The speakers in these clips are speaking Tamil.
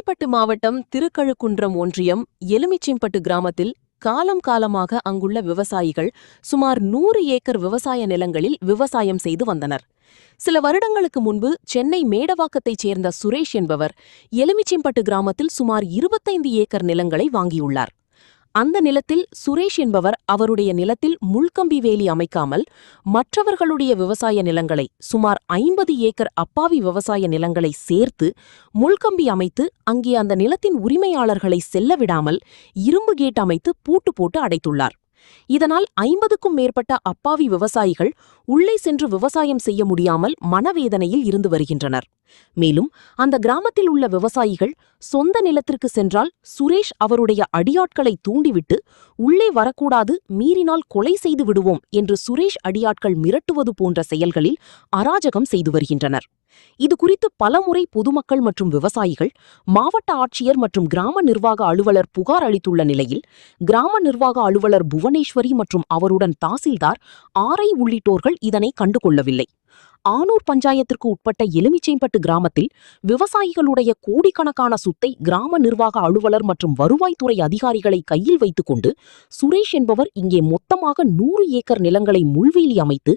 செங்கல்பட்டு மாவட்டம் திருக்கழுக்குன்றம் ஒன்றியம் எலுமிச்சம்பட்டு கிராமத்தில் காலம் காலமாக அங்குள்ள விவசாயிகள் சுமார் 100 ஏக்கர் விவசாய நிலங்களில் விவசாயம் செய்து வந்தனர். சில வருடங்களுக்கு முன்பு சென்னை மேடவாக்கத்தைச் சேர்ந்த சுரேஷ் என்பவர் எலுமிச்சம்பட்டு கிராமத்தில் சுமார் 25 ஏக்கர் நிலங்களை வாங்கியுள்ளார். அந்த நிலத்தில் சுரேஷ் என்பவர் அவருடைய நிலத்தில் முள்கம்பி வேலி அமைக்காமல் மற்றவர்களுடைய விவசாய நிலங்களை சுமார் 50 ஏக்கர் அப்பாவி விவசாய நிலங்களை சேர்த்து முள்கம்பி அமைத்து அங்கே அந்த நிலத்தின் உரிமையாளர்களை செல்ல விடாமல் இரும்பு கேட் அமைத்து பூட்டு போட்டு அடைத்துள்ளார். இதனால் 50க்கும் மேற்பட்ட அப்பாவி விவசாயிகள் உள்ளே சென்று விவசாயம் செய்ய முடியாமல் மனவேதனையில் இருந்து வருகின்றனர். மேலும் அந்த கிராமத்தில் உள்ள விவசாயிகள் சொந்த நிலத்திற்கு சென்றால் சுரேஷ் அவருடைய அடியாட்களை தூண்டிவிட்டு உள்ளே வரக்கூடாது, மீறினால் கொலை செய்து விடுவோம் என்று சுரேஷ் அடியாட்கள் மிரட்டுவது போன்ற செயல்களில் அராஜகம் செய்து வருகின்றனர். இது குறித்து பலமுறை பொதுமக்கள் மற்றும் விவசாயிகள் மாவட்ட ஆட்சியர் மற்றும் கிராம நிர்வாக அலுவலர் புகார் அளித்துள்ள நிலையில் கிராம நிர்வாக அலுவலர் புவனேஸ்வரி மற்றும் அவருடன் தாசில்தார் ஆரை உள்ளிட்டோர்கள் இதனை கண்டுகொள்ளவில்லை. ஆனூர் பஞ்சாயத்திற்கு உட்பட்ட எலுமிச்சம்பட்டு கிராமத்தில் விவசாயிகளுடைய கோடிக்கணக்கான சொத்தை கிராம நிர்வாக அலுவலர் மற்றும் வருவாய்த்துறை அதிகாரிகளை கையில் வைத்துக் கொண்டு சுரேஷ் என்பவர் இங்கே மொத்தமாக 100 ஏக்கர் நிலங்களை முள்வேலி அமைத்து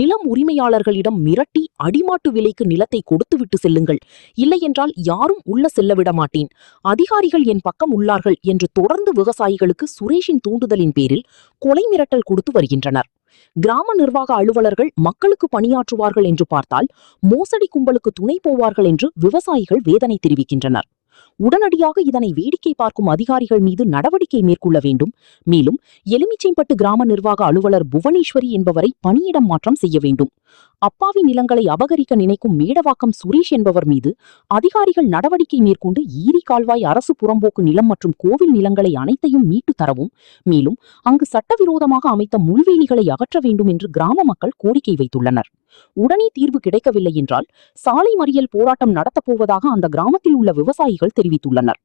நிலம் உரிமையாளர்களிடம் மிரட்டி அடிமாட்டு விலைக்கு நிலத்தை கொடுத்துவிட்டு செல்லுங்கள், இல்லையென்றால் யாரும் உள்ள செல்லவிட மாட்டேன், அதிகாரிகள் என் பக்கம் உள்ளார்கள் என்று தொடர்ந்து விவசாயிகளுக்கு சுரேஷின் தூண்டுதலின் பேரில் கொலை மிரட்டல் கொடுத்து வருகின்றனர். கிராம நிர்வாக அலுவலர்கள் மக்களுக்கு பணியாற்றுவார்கள் என்று பார்த்தால் மோசடி கும்பலுக்கு துணை போவார்கள் என்று விவசாயிகள் வேதனை தெரிவிக்கின்றனர். உடனடியாக இதனை வேடிக்கை பார்க்கும் அதிகாரிகள் மீது நடவடிக்கை மேற்கொள்ள வேண்டும். மேலும் எலுமிச்சம்பட்டு கிராம நிர்வாக அலுவலர் புவனேஸ்வரி என்பவரை பணியிடம் மாற்றம் செய்ய வேண்டும். அப்பாவி நிலங்களை அபகரிக்க நினைக்கும் மேடவாக்கம் சுரேஷ் என்பவர் மீது அதிகாரிகள் நடவடிக்கை மேற்கொண்டு ஈரி கால்வாய் அரசு புறம்போக்கு நிலம் மற்றும் கோவில் நிலங்களை அனைத்தையும் மீட்டு தரவும், மேலும் அங்கு சட்டவிரோதமாக அமைத்த முள்வேலிகளை அகற்ற வேண்டும் என்று கிராம மக்கள் கோரிக்கை வைத்துள்ளனர். உடனே தீர்வு கிடைக்கவில்லை என்றால் சாலை மறியல் போராட்டம் நடத்தப்போவதாக அந்த கிராமத்தில் உள்ள விவசாயிகள் தெரிவித்துள்ளனர்.